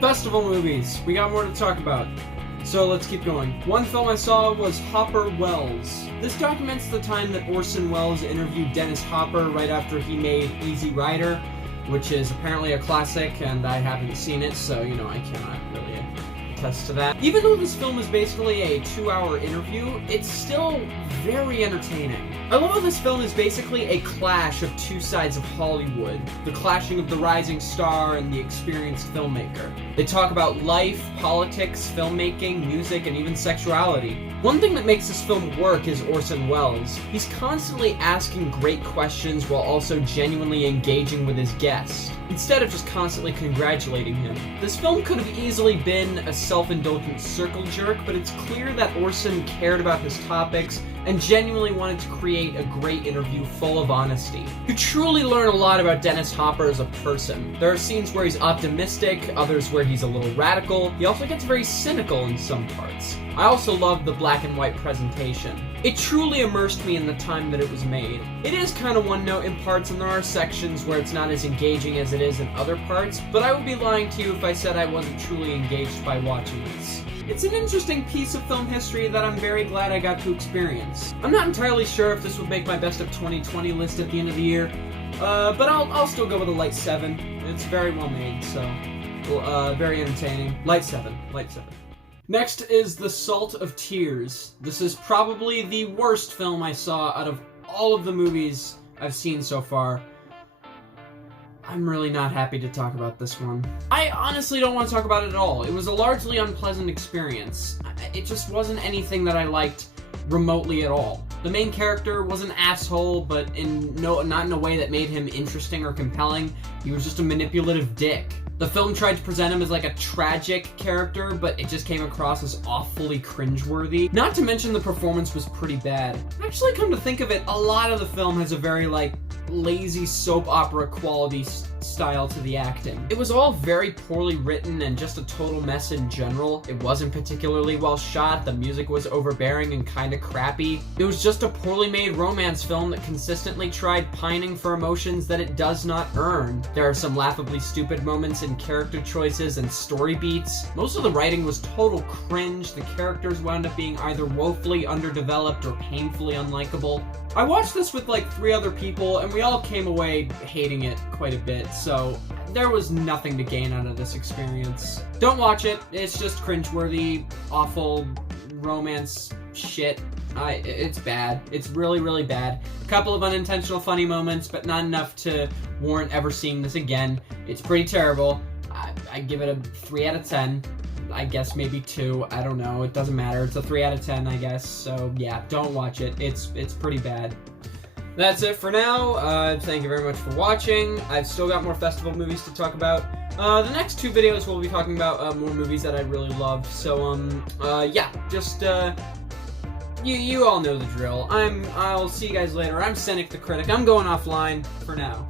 Festival movies. We got more to talk about. So let's keep going. One film I saw was Hopper Wells. This documents the time that Orson Welles interviewed Dennis Hopper right after he made Easy Rider, which is apparently a classic, and I haven't seen it, so, I cannot really attest to that. Even though this film is basically a 2-hour interview, it's still very entertaining. I love how this film is basically a clash of two sides of Hollywood, the clashing of the rising star and the experienced filmmaker. They talk about life, politics, filmmaking, music, and even sexuality. One thing that makes this film work is Orson Welles. He's constantly asking great questions while also genuinely engaging with his guests, instead of just constantly congratulating him. This film could have easily been a self-indulgent circle jerk, but it's clear that Orson cared about his topics and genuinely wanted to create a great interview full of honesty. You truly learn a lot about Dennis Hopper as a person. There are scenes where he's optimistic, others where he's a little radical. He also gets very cynical in some parts. I also love the black and white presentation. It truly immersed me in the time that it was made. It is kind of one note in parts, and there are sections where it's not as engaging as it is in other parts, but I would be lying to you if I said I wasn't truly engaged by watching this. It's an interesting piece of film history that I'm very glad I got to experience. I'm not entirely sure if this would make my best of 2020 list at the end of the year, but I'll still go with a light 7. It's very well made, so very entertaining. Light 7. Next is The Salt of Tears. This is probably the worst film I saw out of all of the movies I've seen so far. I'm really not happy to talk about this one. I honestly don't want to talk about it at all. It was a largely unpleasant experience. It just wasn't anything that I liked remotely at all. The main character was an asshole, but not in a way that made him interesting or compelling. He was just a manipulative dick. The film tried to present him as like a tragic character, but it just came across as awfully cringeworthy. Not to mention the performance was pretty bad. Actually, come to think of it, a lot of the film has a very lazy soap opera quality style to the acting. It was all very poorly written and just a total mess in general. It wasn't particularly well shot, the music was overbearing and kinda crappy. It was just a poorly made romance film that consistently tried pining for emotions that it does not earn. There are some laughably stupid moments in character choices and story beats. Most of the writing was total cringe. The characters wound up being either woefully underdeveloped or painfully unlikable. I watched this with 3 other people, and we all came away hating it quite a bit, so there was nothing to gain out of this experience. Don't watch it. It's just cringeworthy, awful romance shit. It's bad. It's really, really bad. A couple of unintentional funny moments, but not enough to warrant ever seeing this again. It's pretty terrible. I give it a 3 out of 10. I guess maybe 2, I don't know, it doesn't matter, it's a 3 out of 10 I guess, so yeah, don't watch it, it's pretty bad. That's it for now. Thank you very much for watching. I've still got more festival movies to talk about. The next 2 videos we'll be talking about more movies that I really loved, so yeah, just you all know the drill. I'll see you guys later. I'm Cynic the Critic, I'm going offline for now.